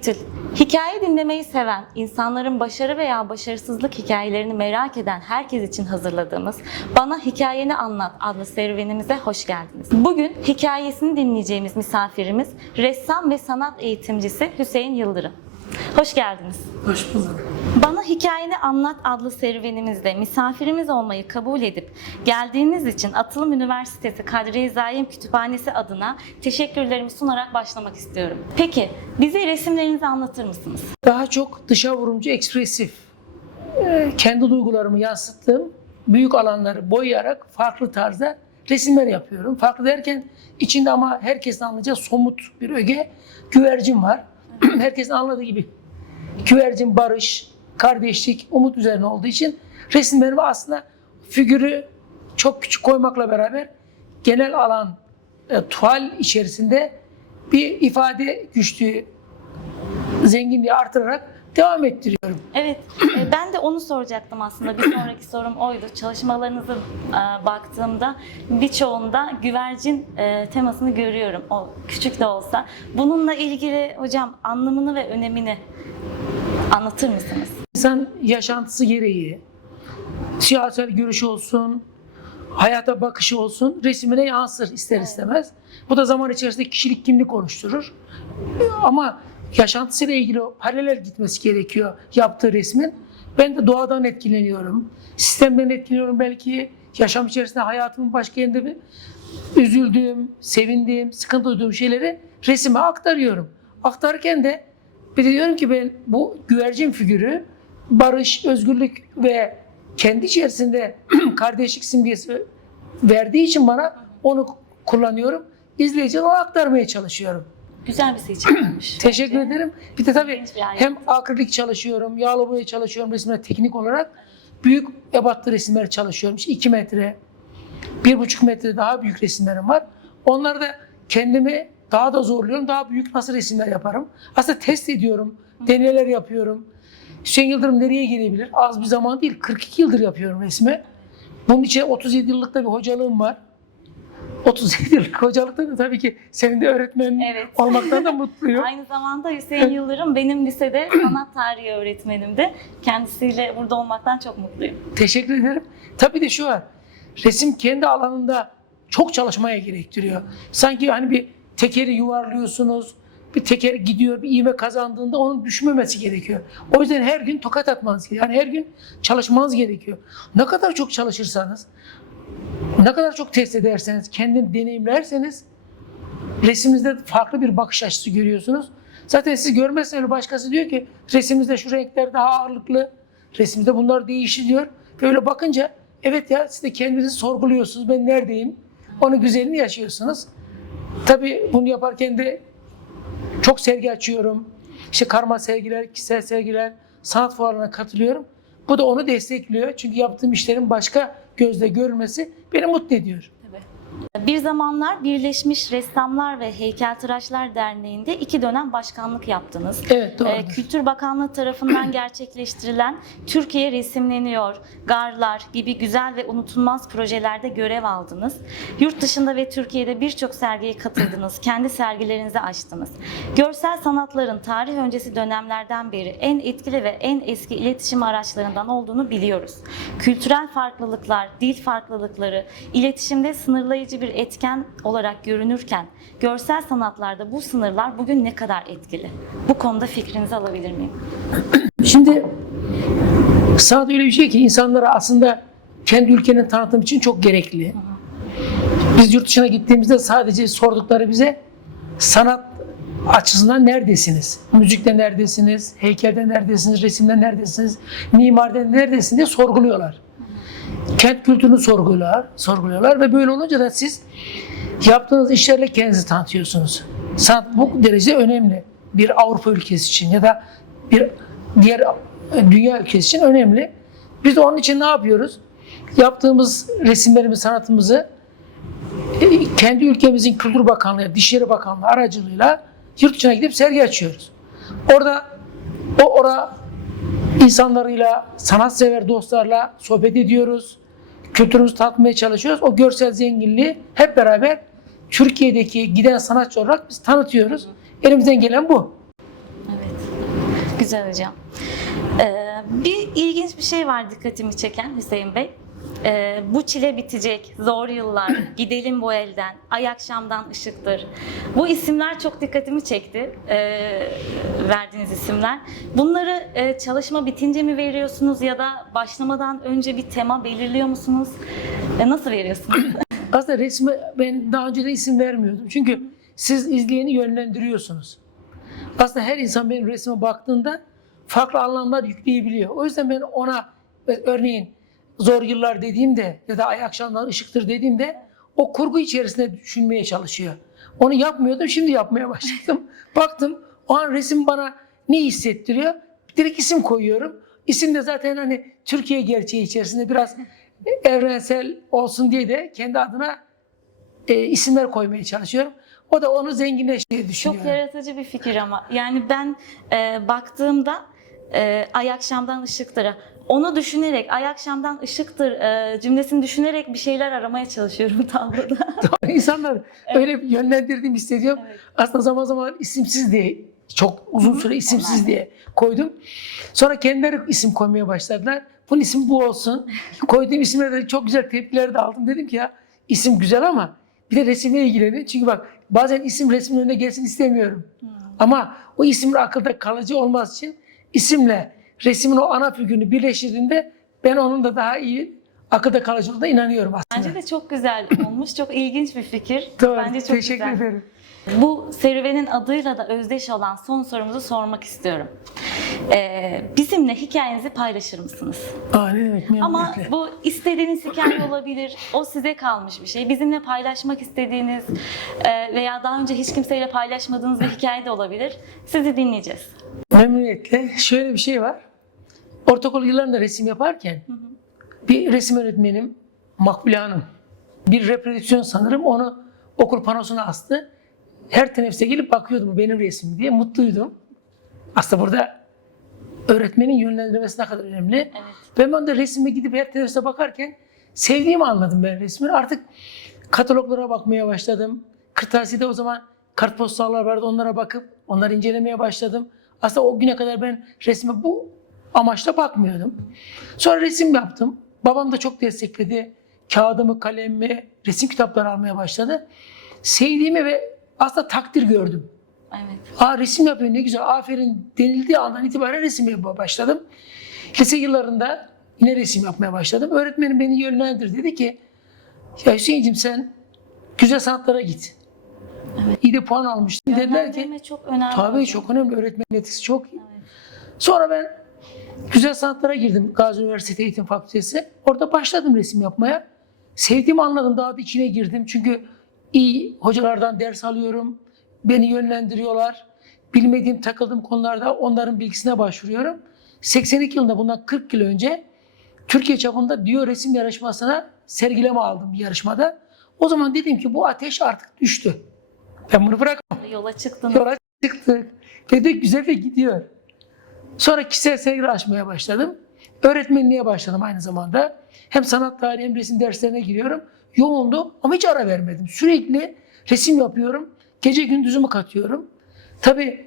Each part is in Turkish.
Betül, hikaye dinlemeyi seven, insanların başarı veya başarısızlık hikayelerini merak eden herkes için hazırladığımız Bana Hikayeni Anlat adlı serüvenimize hoş geldiniz. Bugün hikayesini dinleyeceğimiz misafirimiz ressam ve sanat eğitimcisi Hüseyin Yıldırım. Hoş geldiniz. Hoş bulduk. Bana Hikayeni Anlat adlı serüvenimizde misafirimiz olmayı kabul edip geldiğiniz için Atılım Üniversitesi Kadriye Zaim Kütüphanesi adına teşekkürlerimi sunarak başlamak istiyorum. Peki bize resimlerinizi anlatır mısınız? Daha çok dışa vurumcu, ekspresif, kendi duygularımı yansıttığım büyük alanları boyayarak farklı tarzda resimler yapıyorum. Farklı derken içinde ama herkesin anlayacağı somut bir öge, güvercin var. herkesin anladığı gibi güvercin, barış, kardeşlik, umut üzerine olduğu için resimlerimi aslında figürü çok küçük koymakla beraber genel alan e, tuval içerisinde bir ifade güçlüğü zenginliği artırarak devam ettiriyorum. Evet, e, ben de onu soracaktım aslında. Bir sonraki sorum oydu. Çalışmalarınıza e, baktığımda birçoğunda güvercin e, temasını görüyorum. O küçük de olsa. Bununla ilgili hocam anlamını ve önemini anlatır mısınız? İnsan yaşantısı gereği, siyasal görüşü olsun, hayata bakışı olsun resmine yansır ister istemez. Bu da zaman içerisinde kişilik kimlik oluşturur. Ama yaşantısıyla ilgili paralel gitmesi gerekiyor yaptığı resmin. Ben de doğadan etkileniyorum. Sistemden etkileniyorum belki. Yaşam içerisinde hayatımın başka yerinde bir üzüldüğüm, sevindiğim, sıkıntı duyduğum şeyleri resime aktarıyorum. Aktarırken de bir de diyorum ki ben bu güvercin figürü barış, özgürlük ve kendi içerisinde kardeşlik simgesi verdiği için bana onu kullanıyorum. İzleyiciye onu aktarmaya çalışıyorum. Güzel bir seçim olmuş. Teşekkür bence. ederim. Bir de tabii hem akrilik çalışıyorum, yağlı boya çalışıyorum resimler teknik olarak. Büyük ebatlı resimler çalışıyorum. İşte 2 metre, 1,5 metre daha büyük resimlerim var. Onları da kendimi daha da zorluyorum. Daha büyük nasıl resimler yaparım. Aslında test ediyorum. Deneyler yapıyorum. Hüseyin Yıldırım nereye gelebilir? Az bir zaman değil. 42 yıldır yapıyorum resmi. Bunun için 37 yıllık da bir hocalığım var. 37 yıllık hocalıkta da tabii ki senin de öğretmen Evet. olmaktan da mutluyum. Aynı zamanda Hüseyin Yıldırım benim lisede sanat tarihi öğretmenimdi. Kendisiyle burada olmaktan çok mutluyum. Teşekkür ederim. Tabii de şu var. Resim kendi alanında çok çalışmaya gerektiriyor. Sanki hani bir tekeri yuvarlıyorsunuz. Bir teker gidiyor, bir ivme kazandığında onun düşmemesi gerekiyor. O yüzden her gün tokat atmanız gerekiyor. Yani her gün çalışmanız gerekiyor. Ne kadar çok çalışırsanız, ne kadar çok test ederseniz, kendini deneyimlerseniz resimizde farklı bir bakış açısı görüyorsunuz. Zaten siz görmezseniz başkası diyor ki resimizde şu renkler daha ağırlıklı, resimde bunlar değişiyor. Böyle bakınca evet ya siz de kendinizi sorguluyorsunuz. Ben neredeyim? Onun güzelliğini yaşıyorsunuz. Tabii bunu yaparken de çok sergi açıyorum. İşte karma sergiler, kişisel sergiler, sanat fuarlarına katılıyorum. Bu da onu destekliyor. Çünkü yaptığım işlerin başka gözle görülmesi beni mutlu ediyor. Bir zamanlar Birleşmiş Ressamlar ve Heykeltıraşlar Derneği'nde iki dönem başkanlık yaptınız. Evet doğru. Ee, Kültür Bakanlığı tarafından gerçekleştirilen Türkiye Resimleniyor, Garlar gibi güzel ve unutulmaz projelerde görev aldınız. Yurt dışında ve Türkiye'de birçok sergiye katıldınız, kendi sergilerinizi açtınız. Görsel sanatların tarih öncesi dönemlerden beri en etkili ve en eski iletişim araçlarından olduğunu biliyoruz. Kültürel farklılıklar, dil farklılıkları, iletişimde sınırlayıcı bir etken olarak görünürken görsel sanatlarda bu sınırlar bugün ne kadar etkili? Bu konuda fikrinizi alabilir miyim? Şimdi sanat öyle bir şey ki insanlara aslında kendi ülkenin tanıtım için çok gerekli. Biz yurt dışına gittiğimizde sadece sordukları bize sanat açısından neredesiniz? Müzikte neredesiniz? Heykelde neredesiniz? Resimde neredesiniz? Mimaride neredesiniz diye sorguluyorlar. Kent kültürünü sorguluyorlar, sorguluyorlar ve böyle olunca da siz yaptığınız işlerle kendinizi tanıtıyorsunuz. Sanat bu derece önemli. Bir Avrupa ülkesi için ya da bir diğer dünya ülkesi için önemli. Biz onun için ne yapıyoruz? Yaptığımız resimlerimiz, sanatımızı e, kendi ülkemizin Kültür Bakanlığı, Dışişleri Bakanlığı aracılığıyla yurt dışına gidip sergi açıyoruz. Orada o ora insanlarıyla, sanatsever dostlarla sohbet ediyoruz. Kültürümüzü tanıtmaya çalışıyoruz. O görsel zenginliği hep beraber Türkiye'deki giden sanatçı olarak biz tanıtıyoruz. Elimizden gelen bu. Evet. güzel hocam. Ee, bir ilginç bir şey var dikkatimi çeken Hüseyin Bey. Ee, bu çile bitecek, zor yıllar, gidelim bu elden, ay akşamdan ışıktır. Bu isimler çok dikkatimi çekti, ee, verdiğiniz isimler. Bunları e, çalışma bitince mi veriyorsunuz ya da başlamadan önce bir tema belirliyor musunuz? E, nasıl veriyorsunuz? Aslında resme ben daha önce de isim vermiyordum. Çünkü siz izleyeni yönlendiriyorsunuz. Aslında her insan benim resme baktığında farklı anlamlar yükleyebiliyor. O yüzden ben ona örneğin zor yıllar dediğimde ya da ay akşamdan ışıktır dediğimde o kurgu içerisinde düşünmeye çalışıyor. Onu yapmıyordum, şimdi yapmaya başladım. Baktım o an resim bana ne hissettiriyor? Direkt isim koyuyorum. İsim de zaten hani Türkiye gerçeği içerisinde biraz evrensel olsun diye de kendi adına e, isimler koymaya çalışıyorum. O da onu zenginleştiğini düşünüyorum. Çok yaratıcı bir fikir ama. Yani ben e, baktığımda e, ay akşamdan ışıktır. Onu düşünerek, ay akşamdan ışıktır e, cümlesini düşünerek bir şeyler aramaya çalışıyorum tabloda. İnsanlar öyle yönlendirdiğimi hissediyorum. Evet. Aslında zaman zaman isimsiz diye çok uzun süre isimsiz diye koydum. Sonra kendileri isim koymaya başladılar. Bunun ismi bu olsun. Koyduğum isimlerde çok güzel tepkiler de aldım. Dedim ki ya isim güzel ama bir de resimle ilgilenin. Çünkü bak bazen isim resmin önüne gelsin istemiyorum. Ama o isimin akılda kalıcı olması için isimle resmin o ana figürünü birleştirdiğinde ben onun da daha iyi akılda kalıcı olduğuna inanıyorum aslında. Bence de çok güzel olmuş. Çok ilginç bir fikir. Doğru. Bence çok Teşekkür güzel. ederim. Bu serüvenin adıyla da özdeş olan son sorumuzu sormak istiyorum. Ee, bizimle hikayenizi paylaşır mısınız? Aa, ne demek Ama bu istediğiniz hikaye olabilir, o size kalmış bir şey. Bizimle paylaşmak istediğiniz e, veya daha önce hiç kimseyle paylaşmadığınız bir hikaye de olabilir. Sizi dinleyeceğiz. Memnuniyetle. Şöyle bir şey var. Ortaokul yıllarında resim yaparken bir resim öğretmenim Makbule Hanım bir reprodüksiyon sanırım onu okul panosuna astı. Her teneffüse gelip bakıyordum bu benim resmim diye mutluydum. Aslında burada öğretmenin yönlendirmesi ne kadar önemli. Evet. Ve ben de resime gidip her teneffüse bakarken sevdiğimi anladım ben resmini. Artık kataloglara bakmaya başladım. Kırtasiyede o zaman kartpostallar vardı onlara bakıp onları incelemeye başladım. Aslında o güne kadar ben resme bu amaçla bakmıyordum. Sonra resim yaptım. Babam da çok destekledi. Kağıdımı, kalemimi, resim kitapları almaya başladı. Sevdiğimi ve aslında takdir gördüm. Evet. Aa resim yapıyor ne güzel aferin denildiği andan itibaren resim yapmaya başladım. Lise yıllarında yine resim yapmaya başladım. Öğretmenim beni yönlendirdi. Dedi ki ya Hüseyin'cim sen güzel sanatlara git. İyi de puan almıştın. Dediler ki çok önemli. tabii çok önemli öğretmenin etkisi çok. Evet. Sonra ben güzel sanatlara girdim Gazi Üniversitesi Eğitim Fakültesi. Orada başladım resim yapmaya. Sevdiğimi anladım. Daha da içine girdim. Çünkü iyi hocalardan ders alıyorum. Beni yönlendiriyorlar. Bilmediğim, takıldığım konularda onların bilgisine başvuruyorum. 82 yılında bundan 40 yıl önce Türkiye çapında Diyor Resim Yarışması'na sergileme aldım bir yarışmada. O zaman dedim ki bu ateş artık düştü. Ben bunu bırakamam. Yola çıktınız. Yola çıktık. Ve de güzel de gidiyor. Sonra kişisel sergi açmaya başladım. Öğretmenliğe başladım aynı zamanda. Hem sanat tarihi hem resim derslerine giriyorum. Yoğundu ama hiç ara vermedim. Sürekli resim yapıyorum. Gece gündüzümü katıyorum. Tabii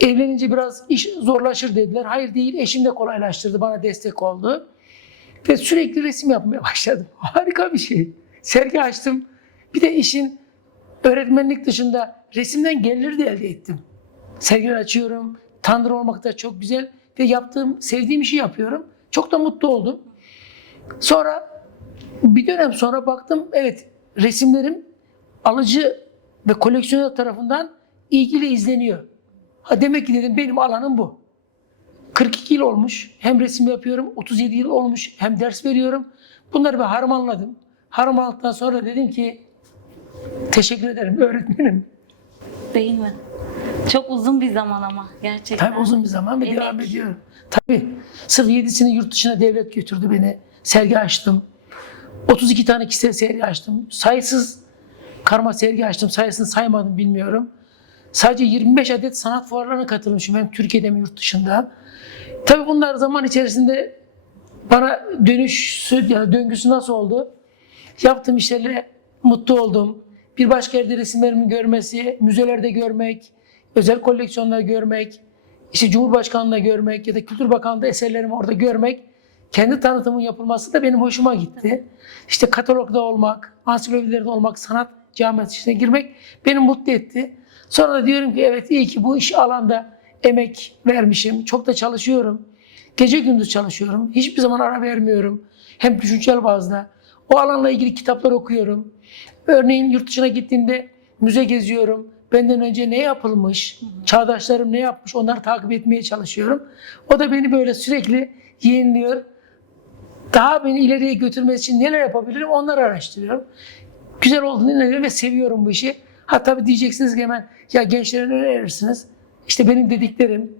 evlenince biraz iş zorlaşır dediler. Hayır değil eşim de kolaylaştırdı. Bana destek oldu. Ve sürekli resim yapmaya başladım. Harika bir şey. Sergi açtım. Bir de işin öğretmenlik dışında resimden gelir de elde ettim. Sergiler açıyorum. Tanrı olmak da çok güzel ve yaptığım, sevdiğim işi yapıyorum. Çok da mutlu oldum. Sonra bir dönem sonra baktım evet resimlerim alıcı ve koleksiyoner tarafından ilgili izleniyor. Ha demek ki dedim benim alanım bu. 42 yıl olmuş. Hem resim yapıyorum. 37 yıl olmuş. Hem ders veriyorum. Bunları ben harmanladım. Harmanladıktan sonra dedim ki teşekkür ederim öğretmenim. Değil mi? Çok uzun bir zaman ama gerçekten. Tabii uzun bir zaman ve Evet. devam ediyorum. Tabii. Sırf yedisini yurt dışına devlet götürdü beni. Sergi açtım. 32 tane kişisel sergi açtım. Sayısız karma sergi açtım. Sayısını saymadım bilmiyorum. Sadece 25 adet sanat fuarlarına katılmışım hem Türkiye'de hem yurt dışında. Tabii bunlar zaman içerisinde bana dönüşü ya da döngüsü nasıl oldu? Yaptığım işlerle mutlu oldum. Bir başka yerde resimlerimi görmesi, müzelerde görmek, özel koleksiyonlar görmek, işte Cumhurbaşkanlığı görmek ya da Kültür Bakanlığı eserlerimi orada görmek, kendi tanıtımın yapılması da benim hoşuma gitti. İşte katalogda olmak, ansiklopedilerde olmak, sanat camiası içine girmek beni mutlu etti. Sonra da diyorum ki evet iyi ki bu iş alanda emek vermişim. Çok da çalışıyorum. Gece gündüz çalışıyorum. Hiçbir zaman ara vermiyorum. Hem düşünsel bazda. O alanla ilgili kitaplar okuyorum. Örneğin yurt dışına gittiğimde müze geziyorum. Benden önce ne yapılmış, çağdaşlarım ne yapmış onları takip etmeye çalışıyorum. O da beni böyle sürekli yeniliyor. Daha beni ileriye götürmesi için neler yapabilirim onları araştırıyorum. Güzel olduğunu inanıyorum ve seviyorum bu işi. Ha tabii diyeceksiniz ki hemen ya gençlere ne önerirsiniz? İşte benim dediklerim,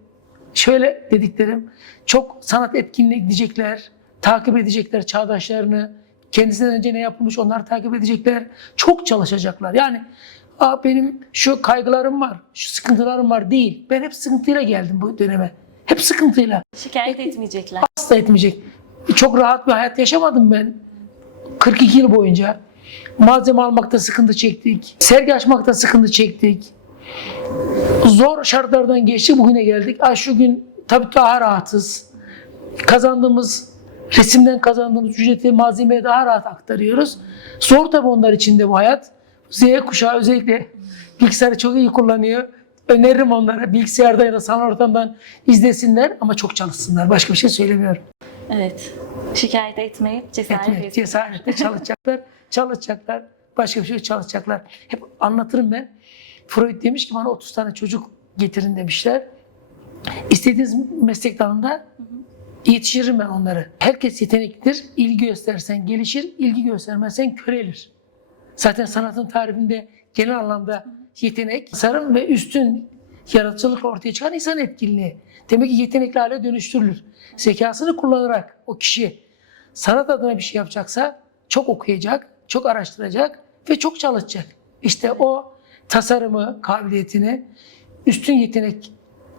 şöyle dediklerim çok sanat etkinliğine gidecekler, takip edecekler çağdaşlarını, kendisinden önce ne yapılmış onları takip edecekler, çok çalışacaklar. Yani Aa, benim şu kaygılarım var, şu sıkıntılarım var değil. Ben hep sıkıntıyla geldim bu döneme. Hep sıkıntıyla. Şikayet etmeyecekler. Asla etmeyecek. Çok rahat bir hayat yaşamadım ben. 42 yıl boyunca. Malzeme almakta sıkıntı çektik. Sergi açmakta sıkıntı çektik. Zor şartlardan geçti bugüne geldik. Ay şu gün tabii daha rahatız. Kazandığımız resimden kazandığımız ücreti malzemeye daha rahat aktarıyoruz. Zor tabii onlar için de bu hayat. Z kuşağı özellikle bilgisayarı çok iyi kullanıyor. Öneririm onlara bilgisayarda ya da sanal ortamdan izlesinler ama çok çalışsınlar. Başka bir şey söylemiyorum. Evet. Şikayet etmeyip cesaret etmek. cesaretle çalışacaklar, çalışacaklar. Başka bir şey çalışacaklar. Hep anlatırım ben. Freud demiş ki bana 30 tane çocuk getirin demişler. İstediğiniz meslek dalında yetiştiririm ben onları. Herkes yeteneklidir. İlgi göstersen gelişir, ilgi göstermezsen körelir. Zaten sanatın tarifinde genel anlamda yetenek, tasarım ve üstün yaratıcılık ortaya çıkan insan etkinliği. Demek ki yetenekli hale dönüştürülür. Zekasını kullanarak o kişi sanat adına bir şey yapacaksa çok okuyacak, çok araştıracak ve çok çalışacak. İşte o tasarımı, kabiliyetini üstün yetenek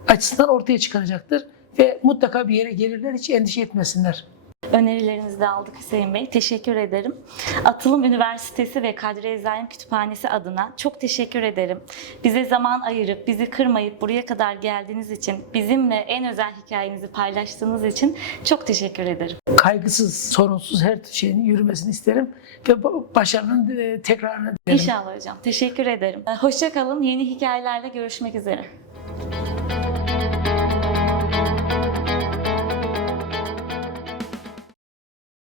açısından ortaya çıkaracaktır ve mutlaka bir yere gelirler hiç endişe etmesinler. Önerilerinizi de aldık Hüseyin Bey. Teşekkür ederim. Atılım Üniversitesi ve Kadri Eczane Kütüphanesi adına çok teşekkür ederim. Bize zaman ayırıp, bizi kırmayıp buraya kadar geldiğiniz için, bizimle en özel hikayenizi paylaştığınız için çok teşekkür ederim. Kaygısız, sorunsuz her şeyin yürümesini isterim ve ba- başarının e, tekrarını dilerim. İnşallah hocam. Teşekkür ederim. Hoşça kalın. Yeni hikayelerle görüşmek üzere.